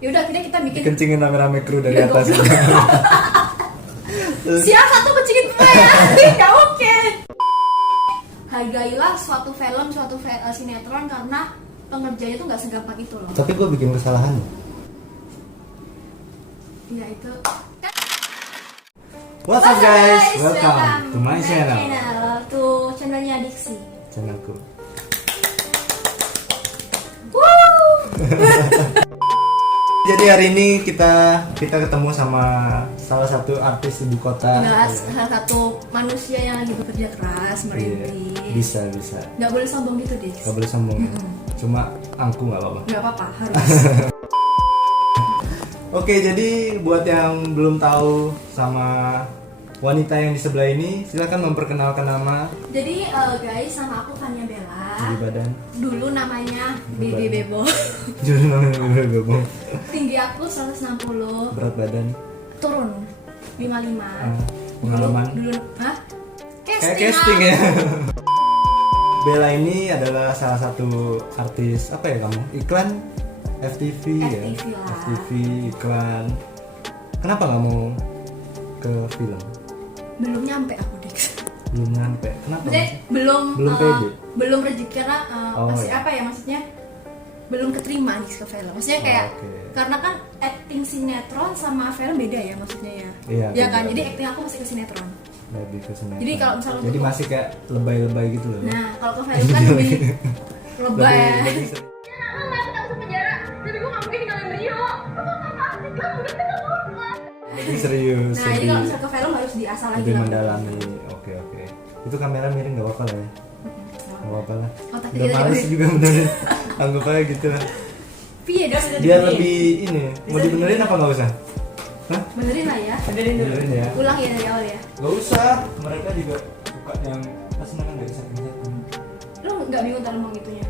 Ya udah akhirnya kita bikin. Kencingin rame-rame kru dari atas. Siap satu kencingin gue ya. Gak mungkin. Hargailah suatu film, suatu sinetron karena pengerjanya tuh nggak segampang itu loh. Tapi gue bikin kesalahan. Iya itu. What's up guys? Welcome to my channel. To channelnya Diksi. Channelku. Jadi hari ini kita ketemu sama salah satu artis ibu kota. Salah satu manusia yang lagi bekerja keras merintis. Bisa. Nggak boleh sombong gitu deh. Gak boleh sombong. Cuma angku nggak apa-apa. Nggak apa-apa, harus. Oke, jadi buat yang belum tahu sama wanita yang di sebelah ini, silakan memperkenalkan nama. Jadi guys, sama aku Fania Bella. Tinggi badan. Dulu namanya Bibi Bebo. Dulu namanya Bibi Bebo. Tinggi aku 160. Berat badan. Turun 55. Pengalaman. Dulu hah? Kayak casting ya. Bella ini adalah salah satu artis apa ya kamu? Iklan FTV ya. lah. FTV iklan. Kenapa nggak mau ke film? Belum nyampe aku deh. Belum nyampe. Kenapa? Maksudnya belum pede. Belum rezeki karena masih iya. apa ya maksudnya? Belum keterima nih ke film. Maksudnya kayak karena kan acting sinetron sama film beda ya maksudnya ya. Iya. Ya kan. Jadi acting aku masih ke sinetron. Lebih ke sinetron. Jadi kalau misalnya jadi masih kayak lebay-lebay gitu loh. Nah, kalau ke film kan lebih lebay. Lebih lebih serius. Nah, jadi kalau misalnya ke film harus diasal lagi. Lebih mendalami. Oke. Itu kamera miring nggak apa-apa lah ya. Nggak apa-apa lah. Udah males juga benerin. Anggap aja gitu lah. Dia lebih ini. Mau dibenerin apa nggak usah? Hah? Benerin lah ya. Benerin ya. Ulang ya dari awal ya. Gak usah. Mereka juga suka yang pas kan dari setting. Lu nggak bingung ntar ngomong itunya?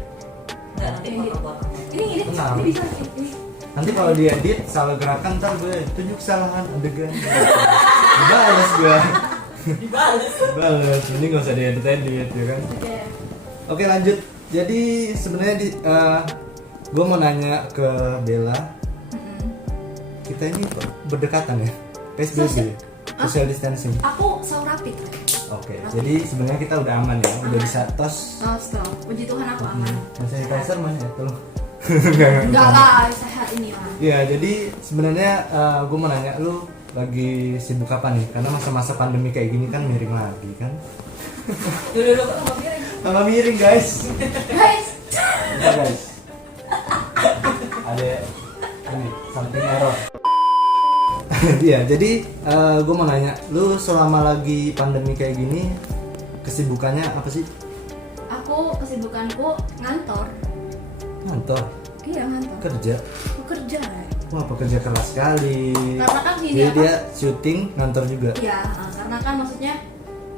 Nggak, nanti potong-potong. Ini bisa ini. Nanti kalau dia edit salah gerakan ntar gue tunjuk kesalahan adegan. Dibales gue. Dibales. Ini nggak usah diedit ya kan? Oke lanjut. Jadi sebenarnya gue mau nanya ke Bella. Kita ini berdekatan ya? PSBB, social distancing. Aku selalu rapid. Oke. Jadi sebenarnya kita udah aman ya, udah bisa tos. Stop. Puji Tuhan aku aman. Masih sanitizer mana ya? Tolong. Enggak lah, sehat ini lah. Iya, jadi sebenarnya gue mau nanya lu lagi sibuk apa nih? Karena masa-masa pandemi kayak gini kan miring lagi kan? Dulu tambah miring. Tambah miring guys. Guys. Iya guys. Ada ini something error. Iya, jadi gue mau nanya, lu selama lagi pandemi kayak gini kesibukannya apa sih? Aku kesibukanku ngantor. Ngantor? Iya ngantor. Kerja? Aku kerja. Wah, pekerja keras sekali. Karena kan gini jadi apa? dia syuting ngantor juga. Iya, karena kan maksudnya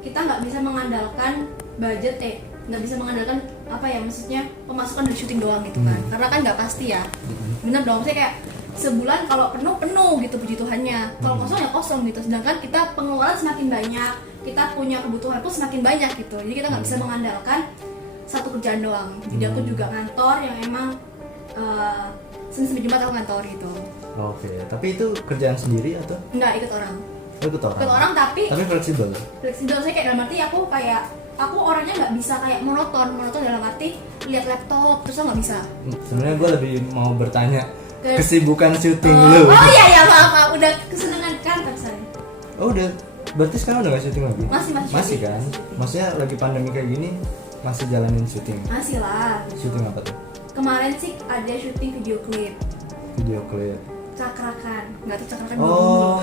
kita nggak bisa mengandalkan budget nggak bisa mengandalkan apa ya maksudnya pemasukan dari syuting doang gitu kan. Karena kan nggak pasti ya. Bener dong, maksudnya kayak sebulan kalau penuh gitu puji Tuhannya, kalau kosong ya kosong gitu. Sedangkan kita pengeluaran semakin banyak, kita punya kebutuhan pun semakin banyak gitu. Jadi kita nggak bisa mengandalkan satu kerjaan doang. Jadi aku juga ngantor yang emang Senin sampai Jumat aku ngantor gitu. Oke, tapi itu kerjaan sendiri atau? Nggak ikut orang. Ikut orang. Ikut orang tapi fleksibel. Fleksibel saya kayak dalam arti aku orangnya nggak bisa kayak monoton dalam arti lihat laptop terus nggak bisa. Sebenarnya gue lebih mau bertanya kesibukan syuting lu. Oh iya maaf udah kesenangan kantor saya. Oh udah, berarti sekarang udah gak syuting lagi? Masih kan? Maksudnya lagi pandemi kayak gini masih jalanin syuting? Masih lah. Syuting apa tuh? Kemarin sih ada syuting video klip. Video klip. Cakrakan, nggak tuh cakrakan. Oh,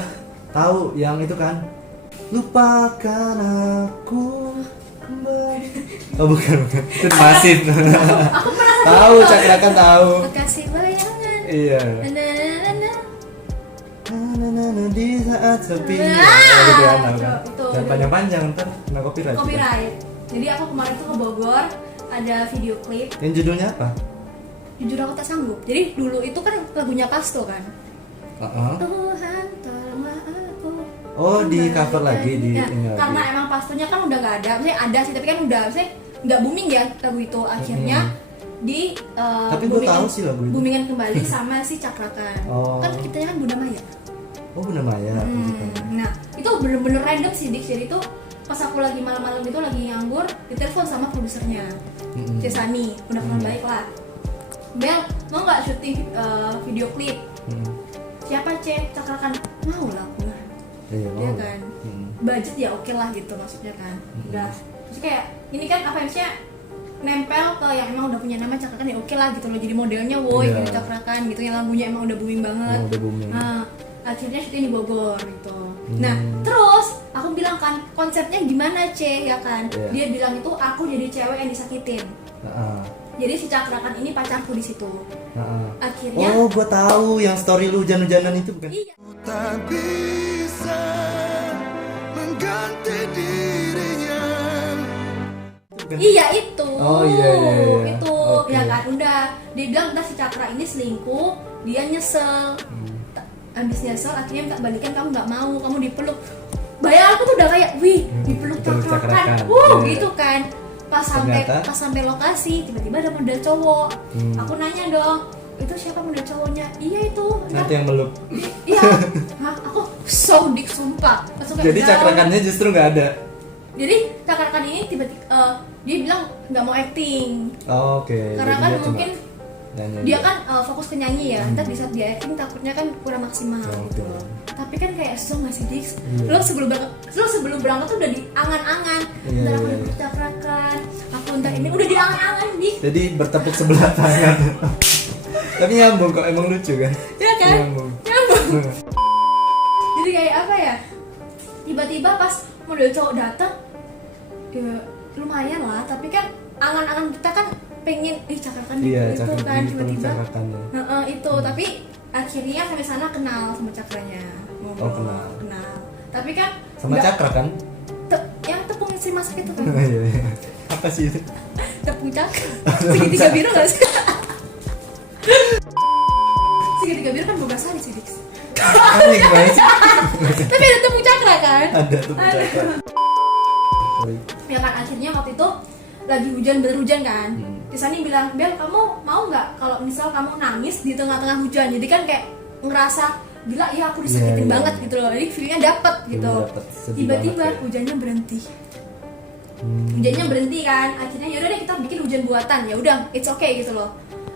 tahu yang itu kan? Lupakan aku kembali. Oh bukan. Itu masif. Aku pernah tahu cakrakan tahu. Kasih bayangan. Iya. Di saat sepi. Gitu kan, itu. Dan panjang-panjang ntar kena copyright. Jadi aku kemarin tuh ke Bogor ada video klip. Yang judulnya apa? Jujur aku tak sanggup. Jadi dulu itu kan lagunya Pasto kan. Tuhan tolonglah aku. Oh di cover lagi di ya, ini lagi. karena emang Pastonya kan udah nggak ada. Maksudnya ada sih tapi kan udah maksudnya nggak booming ya lagu itu. Akhirnya di Tapi gue tahu sih lagu itu. Boomingan kembali sama si Cakrakan. Oh. Kan kita kan Bunda Maya. Oh Bunda Maya. Nah itu bener-bener random sih Dik. Jadi tuh pas aku lagi malam-malam itu lagi nganggur, ditelepon sama produsernya Cesani, udah kenal baik lah. Bel, mau nggak syuting video klip? Siapa Cek? Cakrakan. Mau lah aku lah. Iya Ya kan. Budget ya oke lah gitu maksudnya kan. Udah. Terus kayak ini kan apa maksudnya nempel ke yang emang udah punya nama Cakrakan ya oke lah gitu loh. Jadi modelnya woi Iya. gitu Cakrakan gitu, yang lagunya emang udah booming banget. Oh, udah booming. Nah, akhirnya syuting di Bogor gitu. Nah, terus aku bilang kan konsepnya gimana Ce ya kan? Iya. Dia bilang itu aku jadi cewek yang disakitin. Nah, Jadi si Cakrakan ini pacarku di situ. Akhirnya oh, gue tahu yang story lu hujan-hujanan itu bukan? iya. Tak bisa mengganti dirinya. Bukan? Iya itu. Oh, iya. Itu Oke. ya kan udah. Dia bilang udah si Cakra ini selingkuh, dia nyesel. Abis nyesel akhirnya minta balikan, kamu nggak mau, kamu dipeluk. Bayar aku tuh udah kayak, wih, dipeluk dipeluk Cakrakan. Cakrakan. Iya. Gitu kan. Pas sampai lokasi tiba-tiba ada model cowok. Aku nanya dong, itu siapa model cowoknya? Iya itu. Nanti yang meluk. Iya. Hah, aku so dik sumpah. Langsung kayak, Jadi "Down." Cakrakannya justru nggak ada. Jadi Cakrakan ini tiba-tiba dia bilang nggak mau acting. Oh, oke. Karena Jadi kan dia cuma mungkin nyanyi dia aja. kan fokus ke nyanyi ya. Ntar di saat dia acting takutnya kan kurang maksimal Oh, gitu oke. loh. Tapi kan kayak so nggak sih Dix? Iya. Lo sebelum berangkat tuh udah diangan-angan. Iya, Ntar aku iya, udah iya. Cakrakan. Aku ntar ini udah diangan-angan Dix. Jadi bertepuk sebelah tangan. Tapi nyambung kok, emang lucu kan? Ya kan? Nyambung. Nyambung. Jadi kayak apa ya? Tiba-tiba pas model cowok datang, ya lumayan lah. Tapi kan angan-angan kita kan pengen Cakrakan Iya, itu Cakrakan kan di peluk tiba-tiba. Cakrakannya. Itu tapi akhirnya sampai sana kenal sama Cakranya, ngobrol, Oh, kenal. Tapi kan Sama nggak- Cakra kan? yang tepung si masak itu kan Iya, iya. Apa sih itu? tepung Cakra segitiga biru nggak sih? Segitiga biru kan 12 hari sih Dix. Ini gimana sih? Tapi ada tepung Cakra kan? Ada tuh Ada. Cakra. Ya kan akhirnya waktu itu lagi hujan, bener hujan kan. Tisani bilang, Bel kamu mau nggak kalau misal kamu nangis di tengah-tengah hujan? Jadi kan kayak ngerasa gila ya aku disakitin Iya, iya. banget gitu loh. Jadi feelnya dapet gitu. Feelnya dapet, sedih Tiba-tiba banget ya. hujannya berhenti. Hujannya berhenti kan. Akhirnya yaudah deh kita bikin hujan buatan. Ya udah, it's okay gitu loh.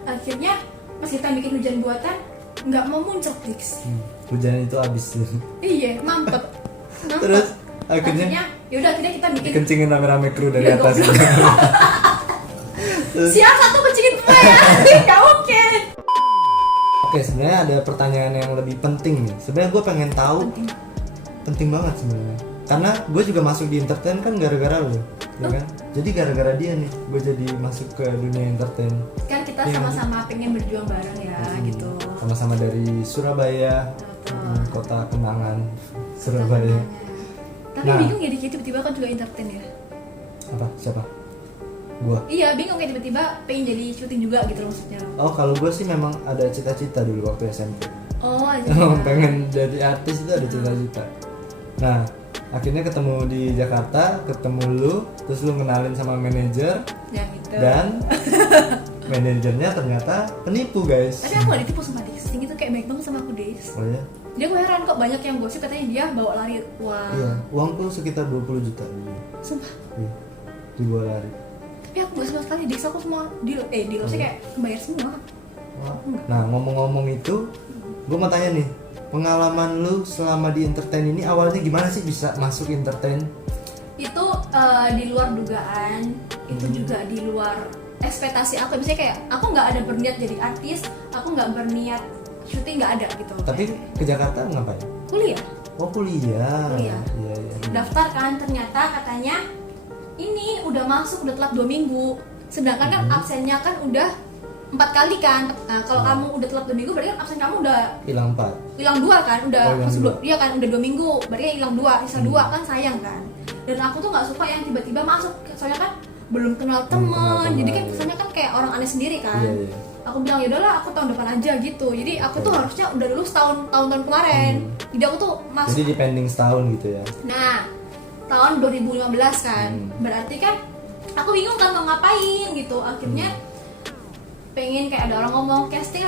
Akhirnya pas kita bikin hujan buatan nggak mau muncul Dix. Hujan itu habis. Iya, mampet. Mampet. Terus akhirnya yaudah akhirnya kita bikin. dikencingin rame-rame kru dari Iya, atas. Siapa satu kencingin gue ya? Gak oke. Oke, sebenarnya ada pertanyaan yang lebih penting nih. Sebenarnya gue pengen tahu, penting banget sebenarnya. Karena gue juga masuk di entertain kan gara-gara lo, ya kan? Jadi gara-gara dia nih, gue jadi masuk ke dunia entertain. Kan kita Iya. sama-sama pengen berjuang bareng ya gitu. Sama-sama dari Surabaya, Betul. kota kenangan Surabaya. Tapi Nah. bingung ya dikit tiba-tiba kan juga entertain ya. Apa? Siapa? Gua. Iya bingung kayak tiba-tiba pengen jadi syuting juga gitu loh maksudnya. Oh, kalau gue sih memang ada cita-cita dulu waktu SMP. Oh aja. Pengen jadi artis itu ada cita-cita. Nah, akhirnya ketemu di Jakarta, ketemu lu, terus lu kenalin sama manajer Yang itu. dan manajernya ternyata penipu, guys. Tapi aku gak ditipu sama Dis. Yang itu kayak baik banget sama aku Dis. Oh ya? Dia gue heran kok banyak yang gosip katanya dia bawa lari uang. Iya, uangku sekitar 20 juta dulu. Sumpah. Iya. Dibawa lari. Tapi aku gak sama sekali Dis, aku semua deal sih kayak bayar semua. Wah. Nah, ngomong-ngomong itu, gue mau tanya nih, pengalaman lu selama di entertain ini awalnya gimana sih bisa masuk entertain? Itu di luar dugaan, itu juga di luar ekspektasi aku. Misalnya kayak aku nggak ada berniat jadi artis, aku nggak berniat syuting, nggak ada gitu. Tapi ke Jakarta ngapain? Kuliah, Oh, kuliah. Kuliah. Iya, iya. daftar kan, ternyata katanya ini udah masuk udah telat 2 minggu. Sedangkan kan absennya kan udah 4 kali kan. Nah, kalau kamu udah telat 2 minggu berarti kan absen kamu udah Hilang 4. hilang 2 kan, udah Oh, hilang masuk dua. iya kan udah 2 minggu, berarti hilang 2, sisa 2 kan sayang kan. Dan aku tuh nggak suka yang tiba-tiba masuk, soalnya kan belum kenal kenal temen, teman, jadi kan iya. kesannya kan kayak orang aneh sendiri kan. Iya, iya. Aku bilang ya udahlah aku tahun depan aja gitu. Jadi aku tuh harusnya udah lulus tahun-tahun kemarin. Jadi aku tuh masuk. Jadi depending setahun gitu ya. Nah, tahun 2015 kan. Berarti kan aku bingung kan mau ngapain gitu. Akhirnya pengen kayak ada orang ngomong casting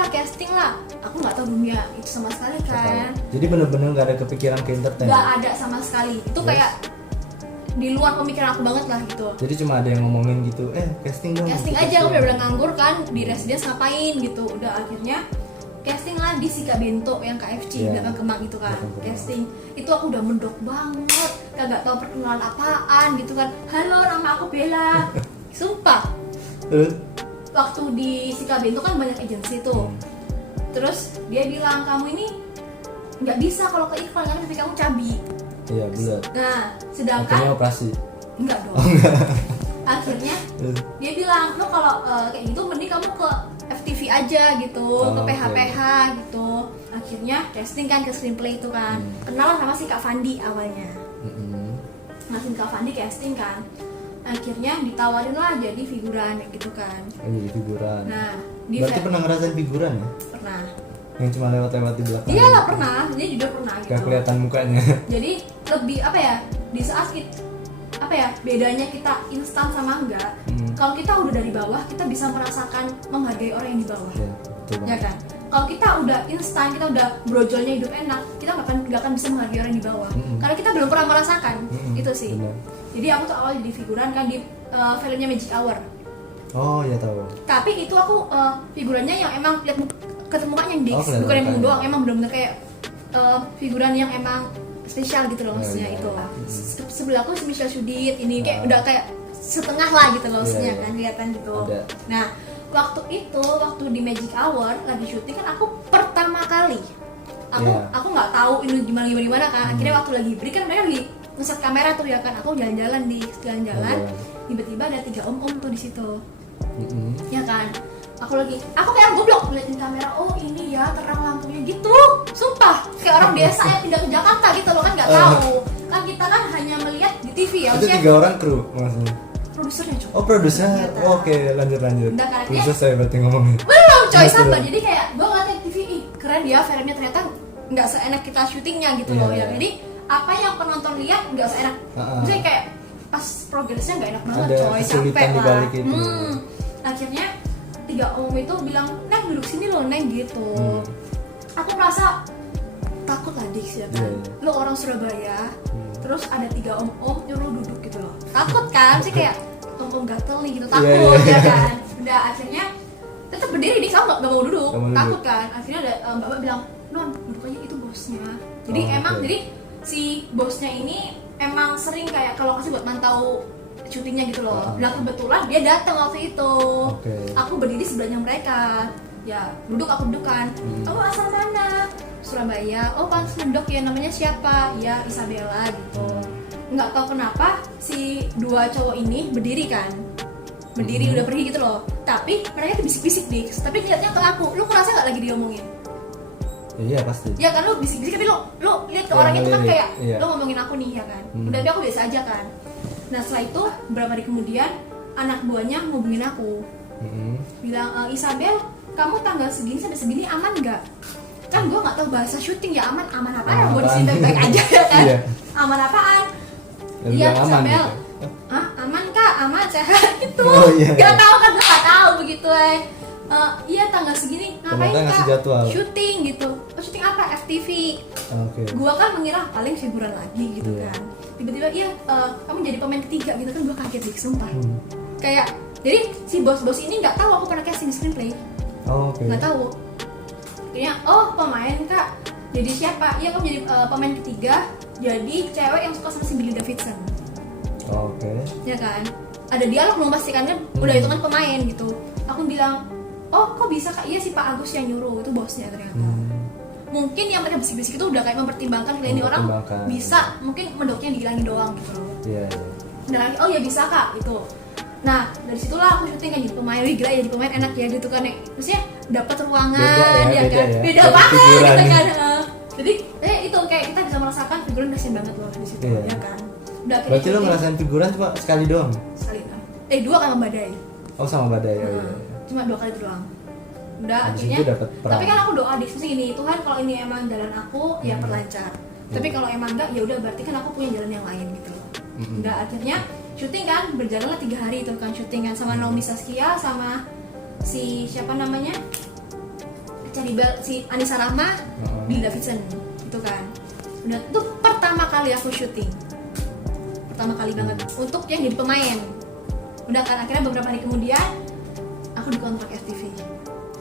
lah, aku nggak tahu dunia itu sama sekali kan. Jadi bener-bener nggak ada kepikiran ke entertain. Nggak ada sama sekali, itu Yes. kayak di luar pemikiran aku banget lah gitu. Jadi cuma ada yang ngomongin gitu, casting dong. Casting gitu. aja, aku udah nganggur kan di residence ngapain gitu. Udah akhirnya casting lah di Sika Bento yang KFC Iya. belakang Kemang itu kan. Belakang Kemang. Casting itu aku udah mendok banget, kagak tahu perkenalan apaan gitu kan. Halo, nama aku Bella. Sumpah. Terus? Waktu di Sika Bento kan banyak agensi tuh. Terus dia bilang kamu ini nggak bisa kalau ke iklan karena tapi kamu cabi. Iya bulat. Nah, sedangkan Akhirnya operasi. enggak dong. Akhirnya Terus? dia bilang lo kalau kayak gitu mending kamu ke FTV aja gitu, ke oke. PH gitu. Akhirnya casting kan ke screenplay itu kan. Kenal sama si Kak Fandi awalnya. Masih Kak Fandi casting kan. Akhirnya ditawarin lah jadi figuran gitu kan. Jadi figuran. Nah, di Berarti pernah ngerasain figuran ya? pernah. Yang cuma lewat-lewat di belakang. Iya lah pernah, dia juga pernah gitu. Gak kelihatan mukanya. Jadi lebih apa ya, di saat apa ya bedanya kita instan sama enggak. Kalau kita udah dari bawah, kita bisa merasakan menghargai orang yang di bawah. Iya, betul Ya banget. kan? Kalau kita udah instan, kita udah brojolnya hidup enak, kita nggak akan bisa menghargai orang di bawah. Karena kita belum pernah merasakan itu sih. Benar. Jadi aku tuh awal jadi figuran kan di filmnya Magic Hour. Oh ya tahu. Tapi itu aku figurannya yang emang lihat ketemu mukanya yang Dix, kelihatan bukan yang mukanya. doang, emang bener-bener kayak figuran yang emang spesial gitu loh maksudnya iya. itu. Sebelah aku si Michelle Judith ini kayak udah kayak setengah lah gitu loh maksudnya Iya, iya. kan kelihatan gitu. Ada. Nah, waktu di Magic Hour lagi syuting kan aku pertama kali. Iya. Aku nggak tahu ini gimana kan. Akhirnya waktu lagi break kan mereka lagi ngeset kamera tuh ya kan. Aku jalan-jalan di jalan-jalan. Tiba-tiba ada 3 om-om tuh di situ. Ya kan, aku kayak orang goblok ngeliatin kamera, oh ini ya terang lampunya gitu, sumpah kayak orang biasa yang pindah ke Jakarta gitu loh kan nggak tahu kan kita kan hanya melihat di TV ya Itu maksudnya 3 orang kru maksudnya. produsernya cuy Oh produser. Ternyata. Oke lanjut. Udah kan, Produser saya berarti ngomongin. belum coy Iya, sabar iya. jadi kayak gue ngeliatin TV ih keren ya filmnya ternyata nggak seenak kita syutingnya gitu Iya, loh iya. ya jadi apa yang penonton lihat nggak seenak maksudnya kayak pas progresnya nggak enak banget Ada coy kesulitan capek di lah balik itu. Akhirnya 3 om itu bilang Neng duduk sini loh Neng gitu aku merasa takut lah Dix ya kan Iya, iya. lo orang Surabaya terus ada 3 om nyuruh duduk gitu loh takut kan sih kayak om gatel nih gitu takut Iya, iya. ya kan udah akhirnya tetap berdiri Dix aku nggak mau duduk Nggak mau duduk. takut kan akhirnya ada mbak bilang non duduk aja itu bosnya jadi Oh, emang oke. jadi si bosnya ini emang sering kayak ke lokasi buat mantau syutingnya gitu loh. Nah kebetulan dia datang waktu itu. Oke. Aku berdiri sebelahnya mereka. Ya duduk aku duduk kan. Kamu asal mana? Surabaya. Oh pantas mendok ya namanya siapa? Ya Isabella gitu. Nggak tahu kenapa si 2 cowok ini berdiri kan. Berdiri udah pergi gitu loh. Tapi mereka tuh bisik-bisik Dix. Tapi lihatnya ke aku. Lu ngerasa nggak lagi diomongin? Iya pasti. Ya kan lu bisik-bisik tapi lu lihat ke Ya, orang itu kan ngelirik, kayak iya. lu ngomongin aku nih ya kan. Udah tapi aku biasa aja kan. Nah setelah itu beberapa hari kemudian anak buahnya ngubungin aku bilang Isabel kamu tanggal segini sampai segini aman nggak? Kan gue nggak tahu bahasa syuting ya aman apaan gue di sini baik aja ya kan. Iya. Aman apaan? Dan Iya bilang aman Isabel. gitu. Ah aman kak aman sehat gitu. Oh, iya. Gak tahu kan gue nggak tahu begitu iya tanggal segini ngapain Ternyata ngasih kak? jadwal. Syuting gitu. Oh syuting apa? FTV. Oke. Gua kan mengira paling figuran lagi gitu Iya. kan. Tiba-tiba iya kamu jadi pemain ketiga gitu kan gua kaget deh sumpah. Kayak jadi si bos-bos ini nggak tahu aku pernah casting di screenplay. Oh, oke. Nggak tahu. Kayaknya oh pemain kak. Jadi siapa? Iya kamu jadi pemain ketiga. Jadi cewek yang suka sama si Billy Davidson. Oh, oke. Ya kan? Ada dialog belum pastikannya udah itu kan pemain gitu. Aku bilang oh kok bisa kak? Iya si Pak Agus yang nyuruh itu bosnya ternyata. Mungkin yang mereka bisik-bisik itu udah kayak mempertimbangkan ini orang Mempertimbangkan. bisa mungkin mendoknya dihilangin doang gitu loh. Iya, iya. Dan lagi oh ya bisa kak gitu. Nah dari situlah aku syuting kan jadi pemain, wih gila jadi pemain enak ya gitu kan ya. Maksudnya dapat ruangan Beda ya, ya beda kan, ya. beda Jadi banget figuran gitu ya. kan. Jadi itu kayak kita bisa merasakan figuran kasian banget loh di situ Iya. ya kan. Udah akhirnya Berarti lo syuting ngerasain figuran cuma sekali doang? sekali kan. 2 kan sama Badai. Oh sama badai. Oh, iya. Cuma 2 kali doang. Udah Habis akhirnya itu dapet peran. tapi kan aku doa di sini gini Tuhan kalau ini emang jalan aku ya perlancar tapi kalau emang enggak ya udah berarti kan aku punya jalan yang lain gitu loh. Udah akhirnya syuting kan berjalanlah 3 hari itu kan syuting kan sama Naomi Saskia sama si siapa namanya, cari si Anissa Rahma, Billy Davidson gitu kan. Udah itu pertama kali aku syuting, pertama kali banget untuk yang jadi pemain. Udah kan akhirnya beberapa hari kemudian aku dikontrak FTV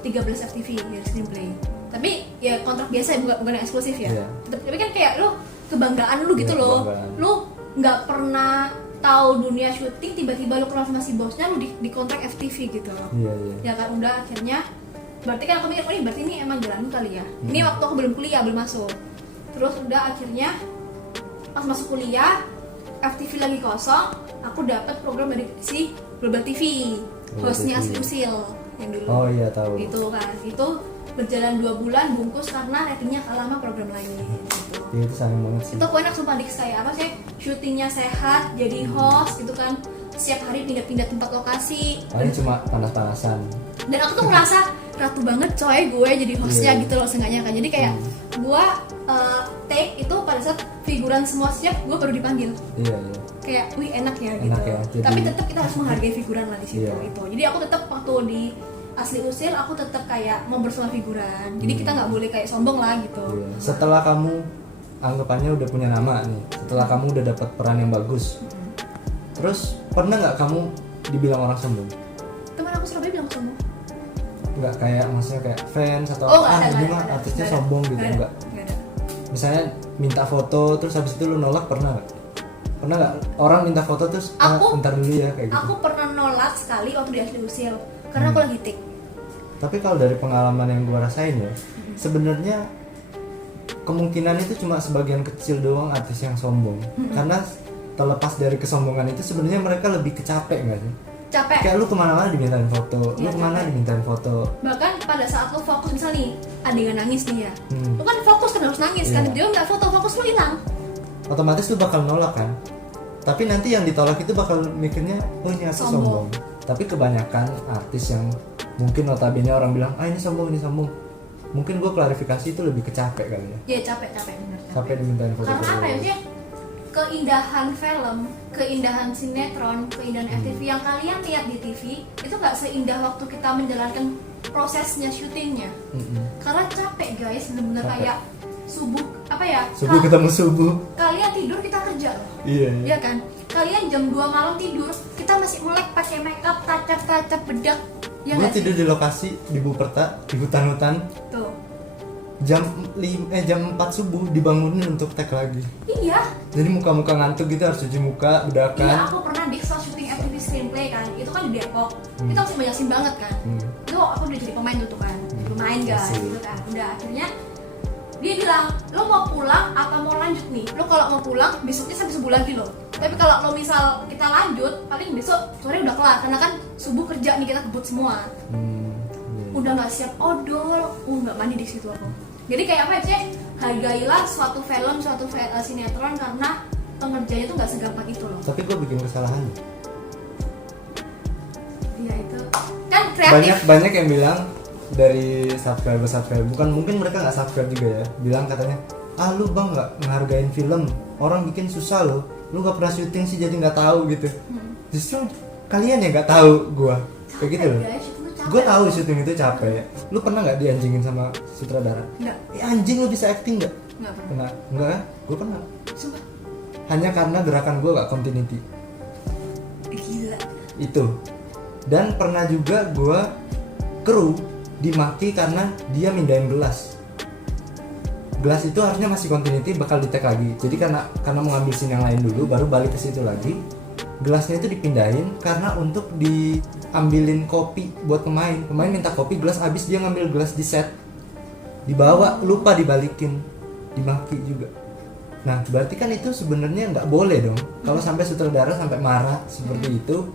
13 FTV ya screenplay. Tapi ya kontrak biasa ya, bukan yang eksklusif ya. Iya. Tapi kan kayak lu kebanggaan lu gitu Iya, loh. kebanggaan. Lu nggak pernah tahu dunia syuting, tiba-tiba lu kenal sama si bosnya, lu di kontrak FTV gitu loh. Iya. Ya kan udah akhirnya berarti kan aku mikir, oh ini berarti ini emang jalan kali ya. Ini waktu aku belum kuliah, belum masuk. Terus udah akhirnya pas masuk kuliah, FTV lagi kosong, aku dapat program dari si Global TV, hostnya Asli Usil yang dulu. Oh iya tahu. Itu kan, itu berjalan 2 bulan bungkus karena ratingnya kalah sama program lain gitu. Iya, itu sayang banget sih. Itu aku enak sumpah Dix, kayak apa sih, syutingnya sehat, jadi host gitu kan, setiap hari pindah-pindah tempat lokasi. Paling cuma panas-panasan. Dan aku tuh ngerasa ratu banget coy gue jadi hostnya Iya. gitu loh seenggaknya kan. Jadi kayak gue take itu pada saat figuran semua siap, gue baru dipanggil. Iya. Kayak wih enak ya Enak gitu. ya, jadi- Tapi tetap kita harus menghargai figuran lah di situ Iya. itu. Jadi aku tetap waktu di Asli Usil aku tetap kayak ngobrol sama figuran. Jadi kita nggak boleh kayak sombong lah gitu. Iya. Setelah kamu anggapannya udah punya nama nih, setelah kamu udah dapat peran yang bagus, terus pernah nggak kamu dibilang orang sombong? Teman aku Surabaya bilang sombong. Nggak kayak maksudnya kayak fans atau Oh nggak ada. ini nggak mah ada, artisnya nggak ada. sombong gitu Nggak ada, enggak? nggak ada. Misalnya minta foto terus habis itu lu nolak, pernah nggak? Pernah nggak orang minta foto terus Aku- ntar dulu ya kayak gitu? Aku pernah nolak sekali waktu di Asli Usil karena aku lagi take. Tapi kalau dari pengalaman yang gua rasain ya, sebenarnya kemungkinan itu cuma sebagian kecil doang artis yang sombong. Karena terlepas dari kesombongan itu sebenarnya mereka lebih kecapek nggak sih? Capek. Kayak lu kemana-mana dimintain foto, lu Iya, kemana capek. dimintain foto. Bahkan pada saat lo fokus misal nih adegan nangis nih ya, Hmm. lo kan fokus kan harus nangis kan, Iya. dia nggak foto, fokus lo hilang. Otomatis lu bakal nolak kan. Tapi nanti yang ditolak itu bakal mikirnya, oh ini artis Sombong. sombong. Tapi kebanyakan artis yang mungkin notabene orang bilang, ah ini sombong, ini sombong. Mungkin gue klarifikasi itu lebih kecapek kali ya. Ya capek bener. Sampai dimintain foto. Karena apa ya sih? Keindahan film, keindahan sinetron, keindahan FTV yang kalian lihat di TV itu nggak seindah waktu kita menjalankan prosesnya syutingnya. Karena capek guys, bener-bener Capek. kayak subuh apa ya? Subuh ketemu subuh. Kalian tidur kita kerja loh. Iya. Iya kan? Kalian jam 2 malam tidur, kita masih melek pakai makeup, tacap bedak. Ya Gue nggak sih? tidur di lokasi di Buperta, di hutan-hutan. Tuh. Jam 4 subuh dibangunin untuk tag lagi. Iya. Jadi muka-muka ngantuk gitu harus cuci muka, Iya, bedakan. aku pernah di saat syuting FTV screenplay kan. Itu kan di Depok. Itu masih banyak scene banget kan. Itu aku udah jadi pemain tuh kan. Pemain guys Asik. gitu kan. Udah akhirnya dia bilang, "Lo mau pulang apa mau lanjut nih? Lo kalau mau pulang besoknya sampai sebulan lagi lo. Tapi kalau lo misal kita lanjut, paling besok sore udah kelar karena kan subuh kerja nih kita kebut semua." Iya. Udah nggak siap odol, nggak mandi di situ aku. Jadi kayak apa sih? Hargailah suatu film, suatu sinetron karena pengerjanya tuh nggak segampang itu loh. Tapi gue bikin kesalahan. Iya itu kan kreatif. Banyak yang bilang dari subscriber bukan mungkin mereka nggak subscribe juga ya, bilang katanya, ah lu bang nggak menghargain film, orang bikin susah loh, lu nggak pernah syuting sih jadi nggak tahu gitu. Justru kalian yang nggak tahu gue kayak gitu loh. Guys, itu capek. Gue tahu syuting itu capek. Lu pernah nggak dianjingin sama sutradara? Nggak. Anjing lu bisa acting nggak? Nggak pernah. Pernah? Enggak kan? Gue pernah. Sumpah. Hanya karena gerakan gue gak continuity. Gila. Itu. Dan pernah juga gue kru dimaki karena dia mindahin gelas. Gelas itu harusnya masih continuity, bakal di-tag lagi. Jadi karena mau ngambil scene yang lain dulu, baru balik ke situ lagi. Gelasnya itu dipindahin karena untuk diambilin kopi buat pemain. Pemain minta kopi, gelas habis, dia ngambil gelas di set, dibawa, lupa dibalikin, dimaki juga. Nah berarti kan itu sebenarnya nggak boleh dong. Kalau sampai sutradara sampai marah seperti itu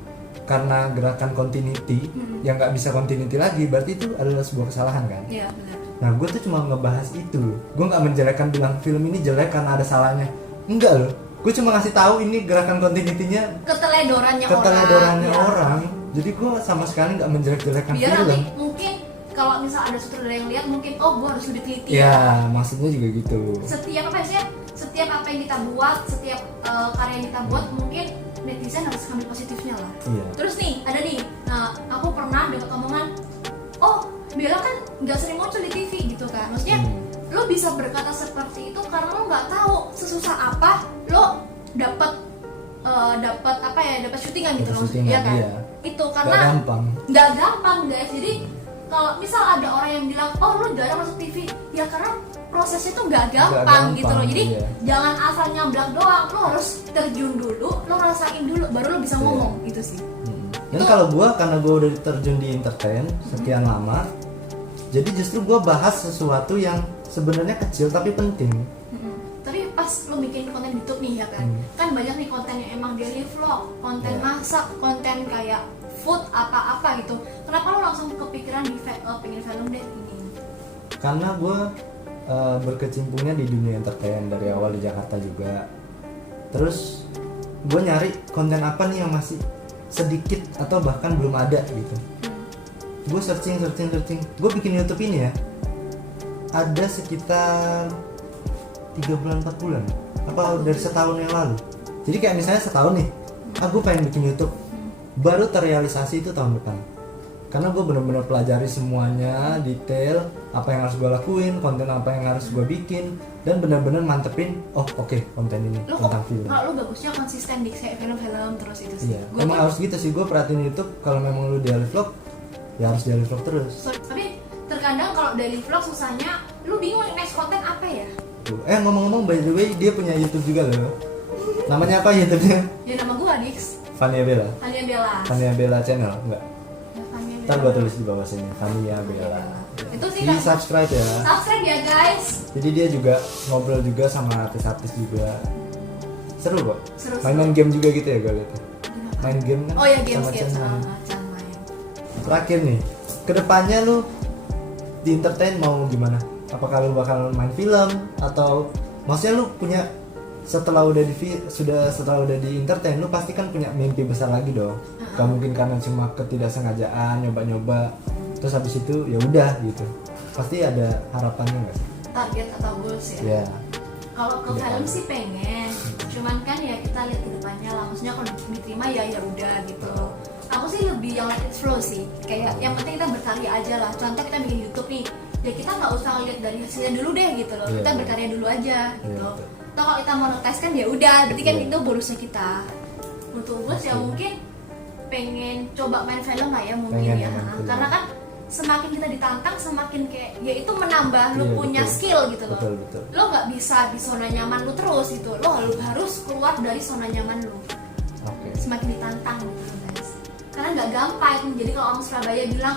karena gerakan continuity yang nggak bisa continuity lagi, berarti itu adalah sebuah kesalahan kan. Iya benar. Nah gue tuh cuma ngebahas itu. Gue nggak menjelekkan bilang film ini jelek karena ada salahnya. Enggak loh. Gue cuma ngasih tahu ini gerakan continuity-nya Keteledorannya keteledorannya orang. orang. Jadi gue sama sekali nggak menjelek-jelekan Biar film. nanti mungkin kalau misal ada sutradara yang lihat mungkin oh gue harus lebih teliti. Ya maksudnya juga gitu. Setiap apa sih? Setiap apa yang kita buat, setiap karya yang kita buat mungkin netizen harus ambil positifnya lah. Iya. Terus nih ada nih, nah aku pernah dapat omongan Bella kan nggak sering muncul di TV gitu kan, maksudnya lo bisa berkata seperti itu karena lo nggak tahu sesusah apa lo dapat dapat syutingan gitu loh, Syutingan, ya kan? iya. Itu Nggak karena gampang. nggak gampang guys. Jadi kalau misal ada orang yang bilang oh lo jarang masuk TV, ya karena prosesnya tuh nggak gampang gitu loh. Jadi iya. jangan asal nyamblak doang, lo harus terjun dulu, lo rasain dulu, baru lo bisa ngomong gitu sih. Dan kalau gue, karena gue udah terjun di entertain sekian lama, jadi justru gue bahas sesuatu yang sebenarnya kecil tapi penting. Tapi pas lo bikin konten YouTube nih ya kan, kan banyak nih konten yang emang daily vlog, konten Yeah. masak, konten kayak food apa-apa gitu. Kenapa lo langsung kepikiran pengen film deh ini? Karena gue berkecimpungnya di dunia entertain dari awal di Jakarta juga. Terus gue nyari konten apa nih yang masih sedikit atau bahkan belum ada gitu. Gue searching. Gue bikin YouTube ini ya, ada sekitar 3 bulan 4 bulan apa dari setahun yang lalu. Jadi kayak misalnya setahun nih, aku pengen bikin YouTube, baru terrealisasi itu tahun depan. Karena gue bener-bener pelajari semuanya detail, apa yang harus gue lakuin, konten apa yang harus gue bikin, dan bener-bener mantepin. Oh oke, konten ini Lo tentang film. kalau lo bagusnya konsisten di kayak film-film terus itu sih. Iya, Gua emang tuh- harus gitu sih. Gue perhatiin YouTube, kalau memang lu daily vlog, ya harus daily vlog terus. Tapi terkadang kalau daily vlog susahnya, lo bingung next konten apa ya? Tuh. Ngomong-ngomong, by the way, dia punya YouTube juga loh. Namanya apa YouTube-nya? Ya nama gue Adix, Fania Bella. Fania Bella. Fania Bella channel, enggak? Ya, Fania Ntar Bella. gue tulis di bawah sini, Fania Bella. Itu sih Di kan. subscribe ya. Subscribe ya guys. Jadi dia juga ngobrol juga sama artis-artis juga. Seru kok. Seru. Main-main game juga gitu ya gue lihat. Main game kan Oh ya sama games channel. jangan main. Terakhir nih, kedepannya lu di entertain mau gimana? Apakah lu bakal main film atau maksudnya lu punya setelah udah di entertain lu pasti kan punya mimpi besar lagi dong. Gak mungkin karena cuma ketidaksengajaan nyoba-nyoba terus habis itu ya udah gitu. Pasti ada harapannya nggak sih? Target atau goals ya. Ya. Kalau ke film sih pengen, cuman kan ya kita lihat ke depannya lah. Maksudnya kalau diterima ya udah gitu. Aku sih lebih yang let it flow sih. Kayak yang penting kita berkarya aja lah. Contoh kita bikin YouTube nih, ya kita nggak usah lihat dari hasilnya dulu deh gitu loh. Iya, Kita iya. berkarya dulu aja gitu. betul. Atau kalau kita monetize kan ya udah, berarti kan Iya. itu bonusnya kita. Untuk bonus ya Pasti. mungkin pengen coba main film lah ya mungkin Pengen ya. main film. Karena kan semakin kita ditantang semakin kayak ya itu menambah lu Iya, punya betul. skill gitu loh. Betul. Lo nggak bisa di zona nyaman lu terus gitu, lo harus keluar dari zona nyaman lu, Oke. semakin ditantang gitu guys, karena nggak gampang. Jadi kalau orang Surabaya bilang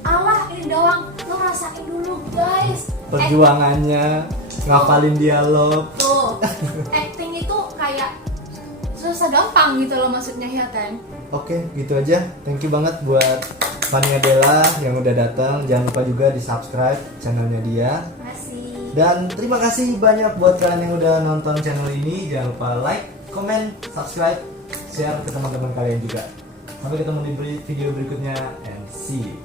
alah ini doang, lo rasain dulu guys. Perjuangannya, ngapalin dialog. Tuh acting itu kayak susah gampang gitu loh maksudnya ya kan. Oke, gitu aja. Thank you banget buat Fania Bella yang udah datang. Jangan lupa juga di subscribe channelnya dia. Masih Dan terima kasih banyak buat kalian yang udah nonton channel ini. Jangan lupa like, comment, subscribe, share ke teman-teman kalian juga. Sampai ketemu di video berikutnya and see you.